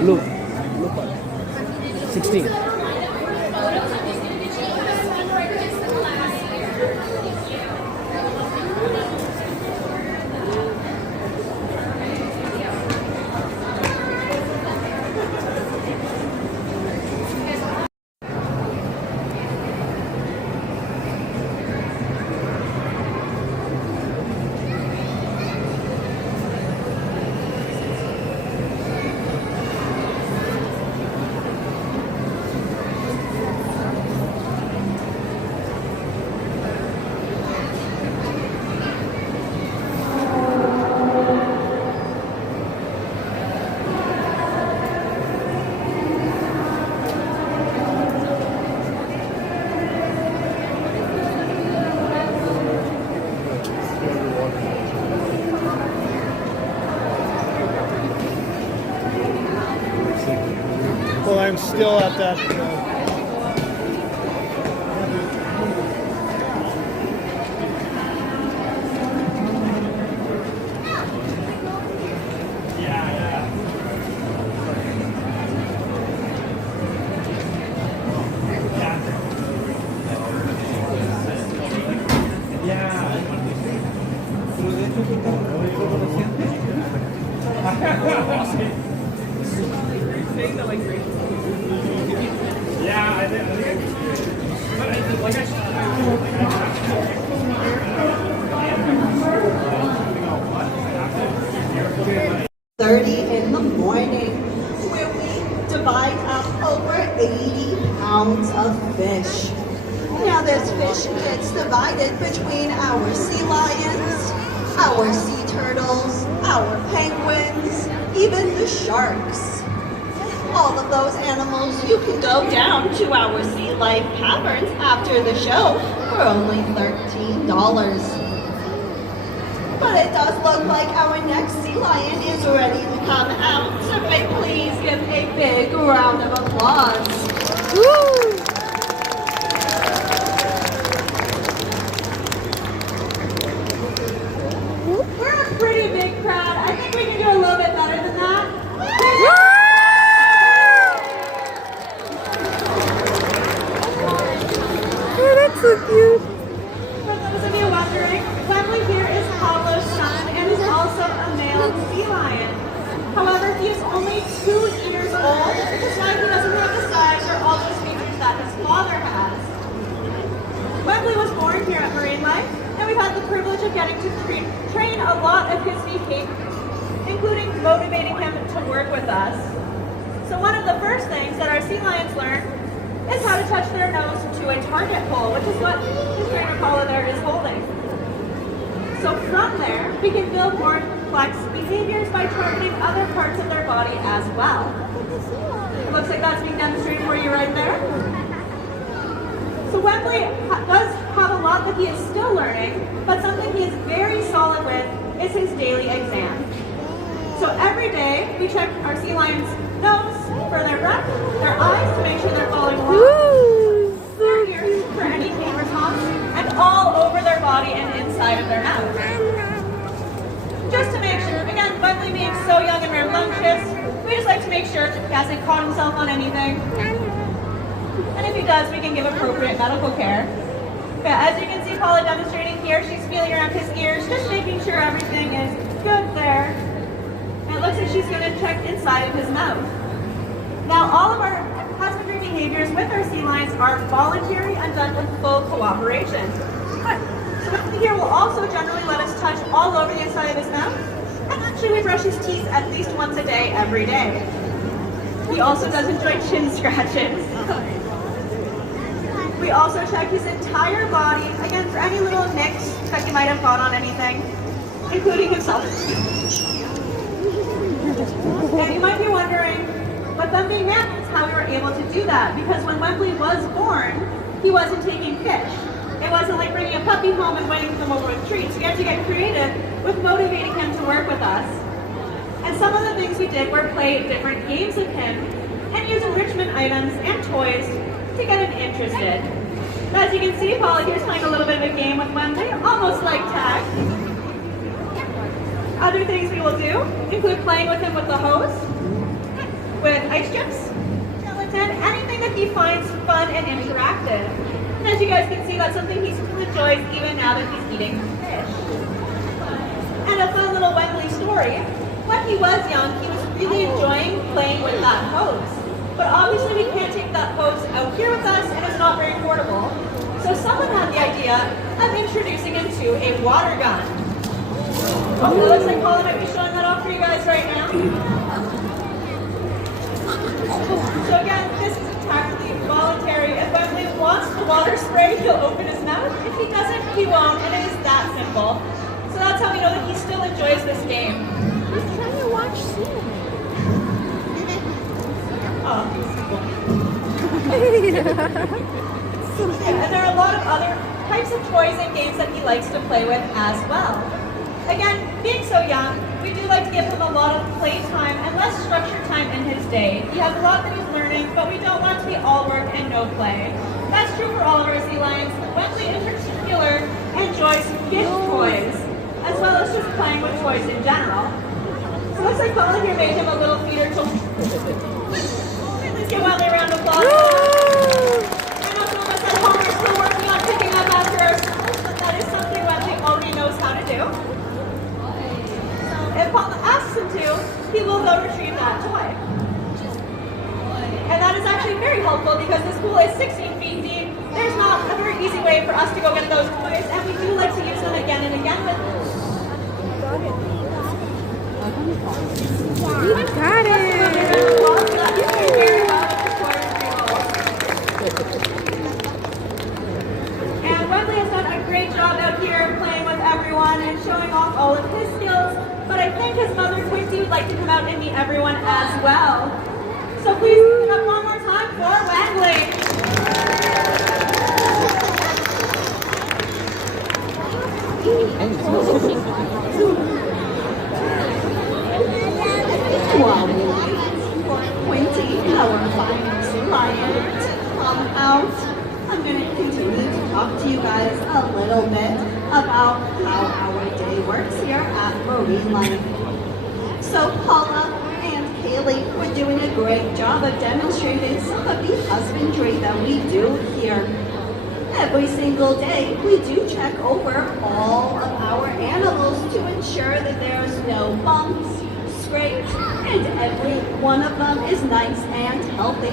Blue. Blue part. 16. Well, I'm still at that. Yeah, I think but like I 30 in the morning, where we divide up over 80 pounds of fish. Now this fish gets divided between our sea lions, our sea turtles, our penguins, even the sharks. All of those animals, you can go down to our sea life caverns after the show for only $13. But it does look like our next sea lion is ready to come out, so may please give a big round of applause. Woo! We're a pretty big crowd. I think we can do a little bit better than that. Oh, that's so cute. For those of you wondering, Wembley here is Pablo's son and is also a male sea lion. However, he is only 2 years old, which is why he doesn't have the size or all those features that his father has. Wembley was born here at Marine Life, and we've had the privilege of getting to train a lot of his behavior, including motivating him to work with us. So one of the first things that our sea lions learn is how to touch their nose to a target pole, which is what his trainer Paula there is holding. So from there, we can build more complex behaviors by targeting other parts of their body as well. It looks like that's being demonstrated for you right there. So Wembley does have a lot that he is still learning, but something he is very solid with is his daily exam. So every day, we check our sea lion's nose for their breath, their eyes to make sure they're following along, their ears for any camera tops, and all over their body and inside of their mouth. Just to make sure, again, Wembley being so young and rambunctious, we just like to make sure he hasn't caught himself on anything. And if he does, we can give appropriate medical care. But as you can see Paula demonstrating here, she's feeling around his ears, just making sure everything is good there. And it looks like she's going to check inside of his mouth. Now, all of our husbandry behaviors with our sea lions are voluntary and done with full cooperation. But Wembley here will also generally let us touch all over the inside of his mouth. And actually, we brush his teeth at least once a day, every day. He also does enjoy chin scratches. We also check his entire body, again, for any little nicks that he might have got on anything, including himself. And you might be wondering, with them being mammals, how we were able to do that. Because when Wembley was born, he wasn't taking fish. It wasn't like bringing a puppy home and waiting for them over with treats. We had to get creative with motivating him to work with us. And some of the things we did were play different games with him and use enrichment items and toys to get him interested. As you can see, Paula here's playing a little bit of a game with Wembley, almost like tag. Other things we will do include playing with him with the hose, with ice chips, gelatin, anything that he finds fun and interactive. And as you guys can see, that's something he still enjoys even now that he's eating fish. And a fun little Wembley story. When he was young, he was really enjoying playing with that hose. But obviously we can't take that hose out here with us and it's not very portable. So someone had the idea of introducing him to a water gun. Oh, it looks like Paula might be showing that off for you guys right now. So again, this is entirely voluntary. If Wembley wants the water spray, he'll open his mouth. If he doesn't, he won't, and it is that simple. So that's how we know that he still enjoys this game. He's trying to watch Sue. Oh. And there are a lot of other types of toys and games that he likes to play with as well. Again, being so young, we do like to give him a lot of playtime and less structured time in his day. He has a lot that he's learning, but we don't want to be all work and no play. That's true for all of our sea lions. Wembley in particular enjoys gift toys, as well as just playing with toys in general. So it looks like Paula here made him a little feeder toy. Let's give Wembley a round of applause. I know some of us at home are still working on picking up after ourselves, but that is something Wembley already knows how to do. If Paula asks him to, he will go retrieve that toy. And that is actually very helpful because this pool is 16 feet deep. There's not a very easy way for us to go get those toys, and we do like to use them again and again with them. You got it. And Wembley has done a great job out here playing with everyone and showing off all of his skills. But I think his mother, Quincy, would like to come out and meet everyone as well. So please give it up one more time for Wembley. While we wait for Quincy, our fine sea lion, to come out, I'm going to continue to talk to you guys a little bit about how our day works here at Marine Life. So Paula and Kaylee were doing a great job of demonstrating some of the husbandry that we do here. Every single day, we do check over all of our animals to ensure that there's no bumps, scrapes, and every one of them is nice and healthy.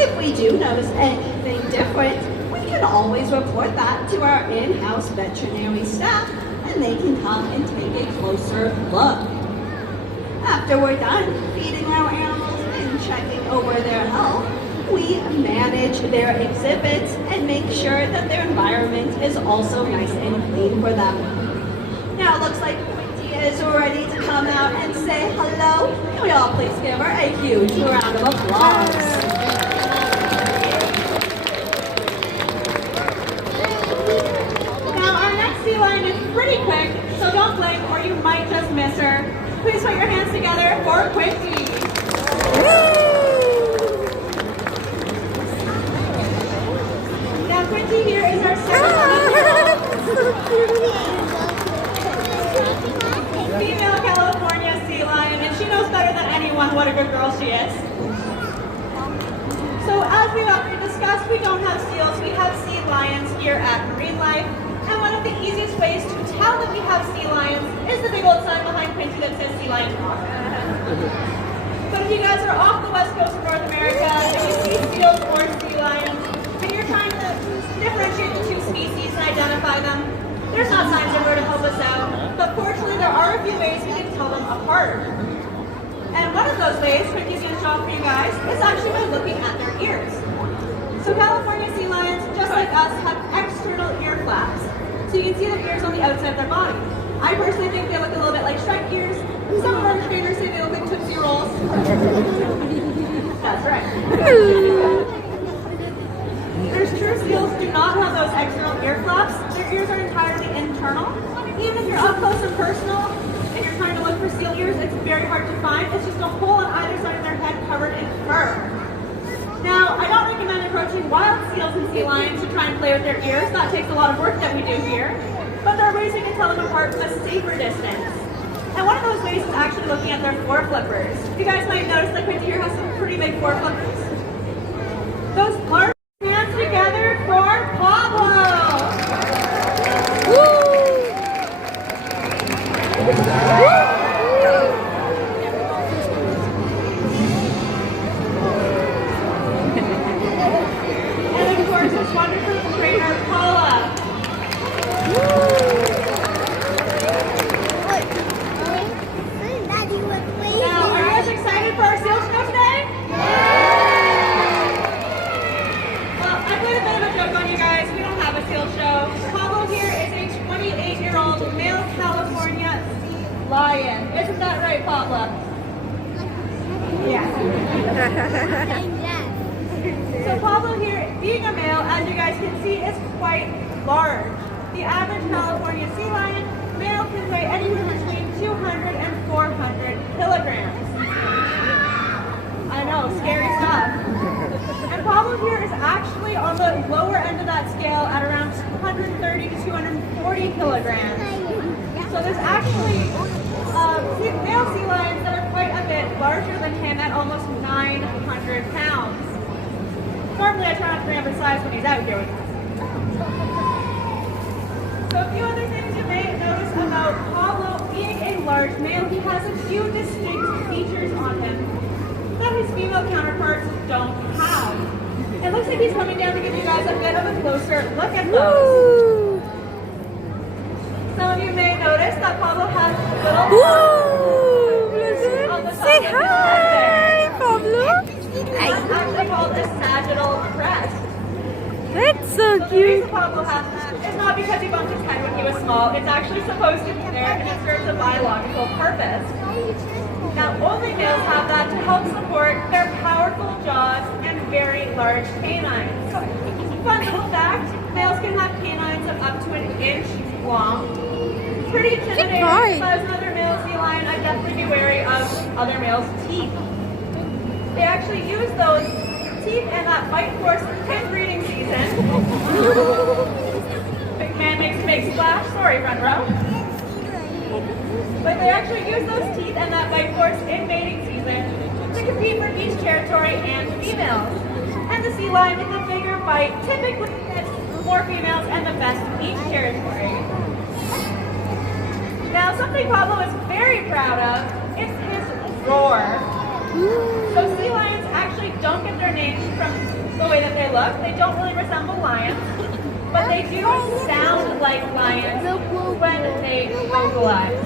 If we do notice anything different, we can always report that to our in-house veterinary staff, and they can come and take a closer look. After we're done feeding our animals and checking over their health, we manage their exhibits and make sure that their environment is also nice and clean for them. Now it looks like Quincy is ready to come out and say hello. Can we all please give her a huge round of applause? Now our next sea lion is pretty quick, so don't blink or you might just miss her. Please put your hands together for Quincy. Now Quincy here is our second female California sea lion, and she knows better than anyone what a good girl she is. So as we've already discussed, we don't have seals, we have sea lions here at Marine Life. And one of the easiest ways to tell that we have sea lions is the big old sign behind Quincy that says Sea Lion Talk. But if you guys are off the west coast of North America and you see seals or sea lions, and you're trying to differentiate the two species and identify them, there's not signs everywhere to help us out. But fortunately, there are a few ways we can tell them apart. And one of those ways, Quincy's going to show off for you guys, is actually by looking at their ears. So California sea lions, just like us, have external ear flaps. So you can see their ears on the outside of their body. I personally think they look a little bit like Shrek ears. Some of our trainers say they look like Tootsie Rolls. That's right. There's true seals do not have those external ear flaps. Their ears are entirely internal. Even if you're up close and personal and you're trying to look for seal ears, it's very hard to find. It's just a hole on either side of their head covered in fur. Now, I don't recommend approaching wild seals and sea lions to try and play with their ears. That takes a lot of work that we do here. But there are ways we can tell them apart from a safer distance. And one of those ways is actually looking at their foreflippers. You guys might notice that Quincy here has some pretty big foreflippers. Those large hands together for Pablo. And of course, his wonderful trainer, Paula. Now, are you guys excited for our sales show today? Well, I played a bit of a joke on you guys. We don't have a sales show. Pablo here is a 28-year-old male California sea lion. Isn't that right, Pablo? Yeah. So Pablo here, being a male, as you guys can see, is quite large. The average California sea lion male can weigh anywhere between 200 and 400 kilograms. I know, scary stuff. And Pablo here is actually on the lower end of that scale at around 230 to 240 kilograms. So there's actually male sea lions that are quite a bit larger than him at almost 900 pounds. Normally I try not to bring up his size when he's out here with us. So a few other things you may notice about Pablo being a large male, he has a few distinct features on him that his female counterparts don't have. It looks like he's coming down to give you guys a bit of a closer look at those. Some of you may notice that Pablo has little on the top Say of his hi, head Pablo. there. That's actually called a sagittal crest. That's so So the cute. reason Pablo has that is not because he bumped his head when he was small. It's actually supposed to be there and it serves a biological purpose. Now, only males have that to help support their powerful jaws and very large canines. Fun little fact, males can have canines of up to an inch long. Pretty intimidating. If I was another male sea lion, I'd definitely be wary of other males' teeth. They actually use those teeth and that bite force in breeding season. Big man makes a big splash. Sorry, front row. But they actually use those teeth and that bite force in mating season to compete for each territory and females. And the sea lion with the bigger bite typically gets more females and the best in each territory. Now, something Pablo is very proud of is his roar. So sea lions actually don't get their names from the way that they look. They don't really resemble lions, but they do sound like lions when they vocalize.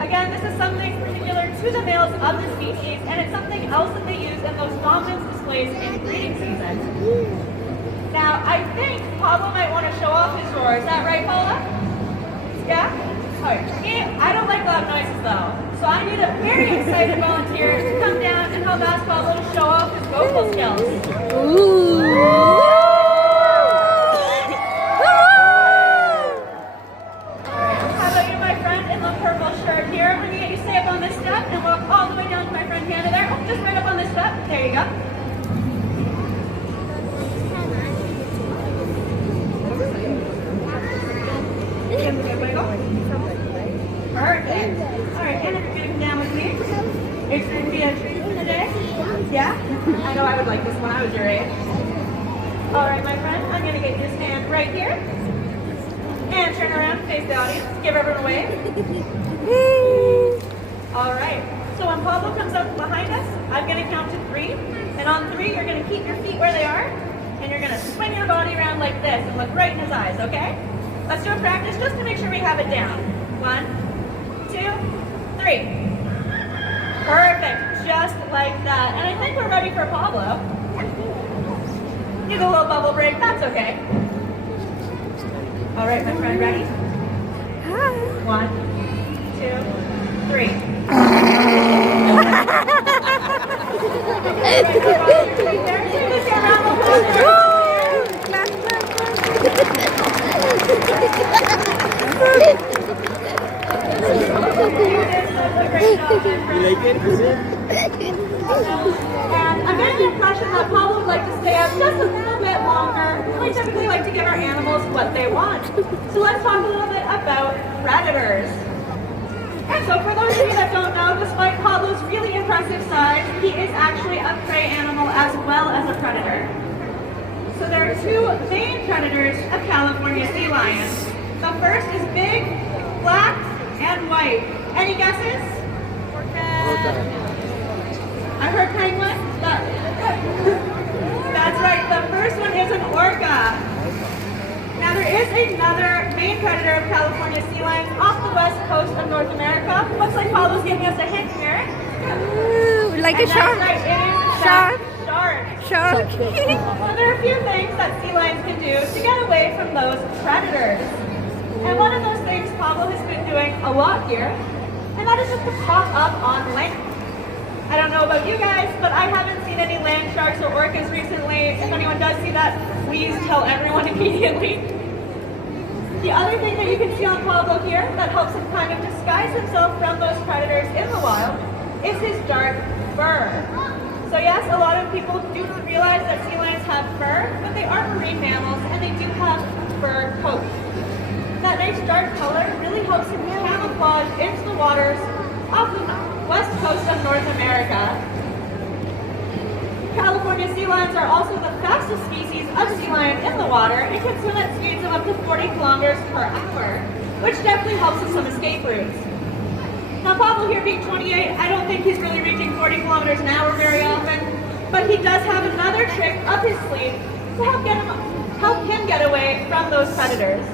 Again, this is something particular to the males of the species, and it's something else that they use in those dominance displays in breeding season. Now, I think Pablo might want to show off his roar. Is that right, Paula? Yeah? Alright. I don't like loud noises though, so I need a very excited volunteer to come down and help ask Pablo to show off his vocal skills. How about you, my friend, in the purple shirt here? I'm going to get you to stay up on this step and walk all the way down to my friend Hannah there. Oh, just right up on this step. There you go. Perfect. Alright, and if you're going to come down with me, it's going to be a treat for today. Yeah? I know I would like this when I was your age. Alright, my friend, I'm going to get you to stand right here. And turn around and face the audience. Give everyone a wave. Alright, so when Pablo comes up behind us, I'm going to count to 3. And on 3, you're going to keep your feet where they are. And you're going to swing your body around like this and look right in his eyes, okay? Let's do a practice just to make sure we have it down. 1, 2, 3. Perfect, just like that. And I think we're ready for Pablo. Give a little bubble break, that's okay. All right, my friend, ready? 1, 2, 3. And I'm getting the impression that Pablo would like to stay up just a little bit longer. We typically like to give our animals what they want. So let's talk a little bit about predators. So for those of you that don't know, despite Pablo's really impressive size, he is actually a prey animal as well as a predator. So there are two main predators of California sea lions. The first is big, black, and white. Any guesses? I heard penguin. That's right, the first one is an orca. Now there is another main predator of California sea lions off the west coast of North America. Looks like Pablo's giving us a hint here. Ooh, like a And shark. that's right, it is a Shark. Shark. Shark. So there are a few things that sea lions can do to get away from those predators. And one of those things Pablo has been doing a lot here, and that is just to pop up on land. I don't know about you guys, but I haven't seen any land sharks or orcas recently. If anyone does see that, please tell everyone immediately. The other thing that you can see on Pablo here that helps him kind of disguise himself from those predators in the wild is his dark fur. So yes, a lot of people do realize that sea lions have fur, but they are marine mammals and they do have fur coats. That nice dark color really helps him camouflage into the waters off the west coast of North America. California sea lions are also the fastest species of sea lion in the water and can swim at speeds of up to 40 kilometers per hour, which definitely helps with some escape routes. Now Pablo here being 28, I don't think he's really reaching 40 kilometers an hour very often, but he does have another trick up his sleeve to help him get away from those predators.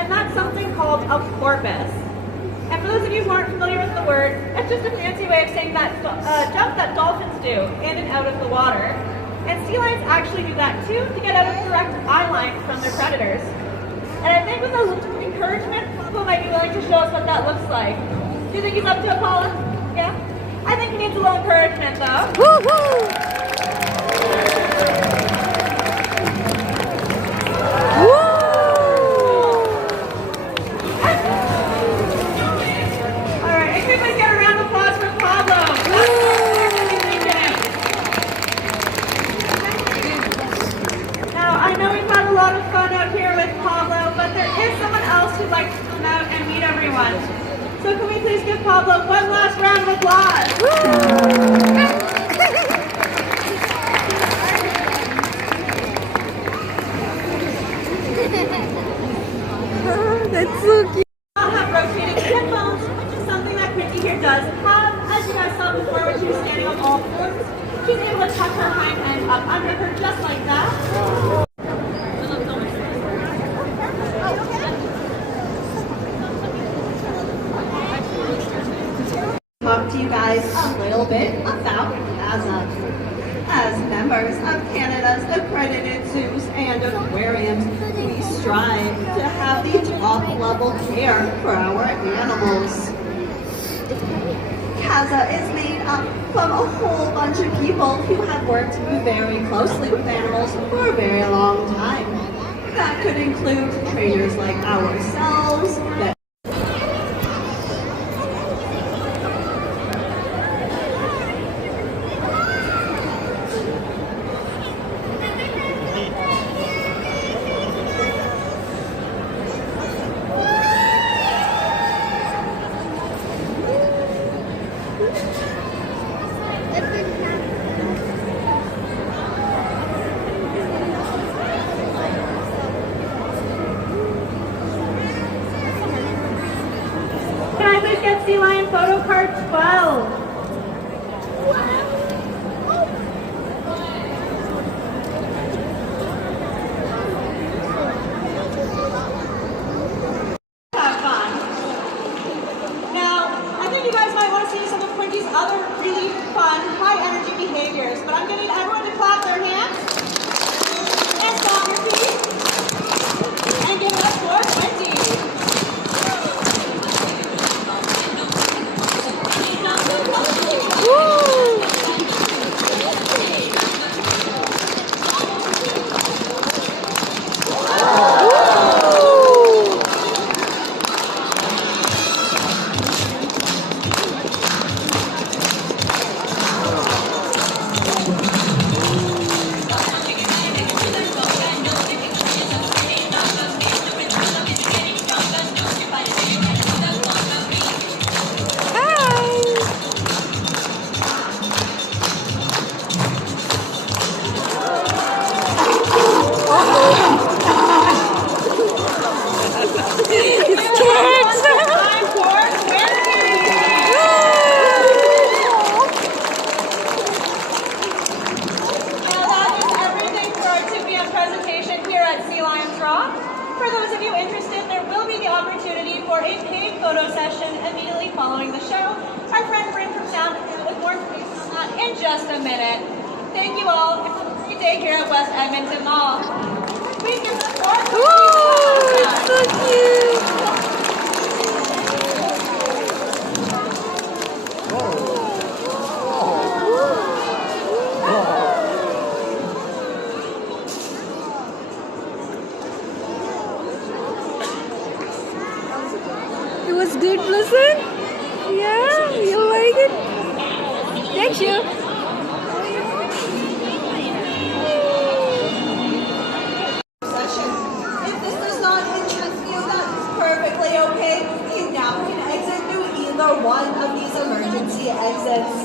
And that's something called a porpoise. And for those of you who aren't familiar with the word, it's just a fancy way of saying that jump that dolphins do in and out of the water. And sea lions actually do that too to get out of direct eye line from their predators. And I think with a little encouragement, Pablo might be willing to show us what that looks like. Do you think he's up to it, Paula? Yeah? I think he needs a little encouragement though. Woohoo! So can we please give Pablo one last round of applause? That's so cute. I'll have rotating headphones, which is something that Quinty here does have. As you guys saw before when she was standing on all fours, she's able to tuck her hind end up under her just like that. Talk to you guys a little bit about CASA. As members of Canada's accredited zoos and aquariums, we strive to have the top level care for our animals. CASA is made up from a whole bunch of people who have worked very closely with animals for a very long time. That could include trainers like ourselves, Can I please get Sea Lion photo card 12? Have fun. Now, I think you guys might want to see some of Quinty's other really fun, high energy behaviors, but I'm going to need everyone to clap their hands and stomp your feet and give it up for Quinty. just a minute. Thank you all. Have a great day here at West Edmonton Mall. Please give us more. Oh, it's so cute. It was good, Blossom? Yeah, you like it? Thank you. Session. If this does not interest you, that's perfectly okay. You now can exit through either one of these emergency exits.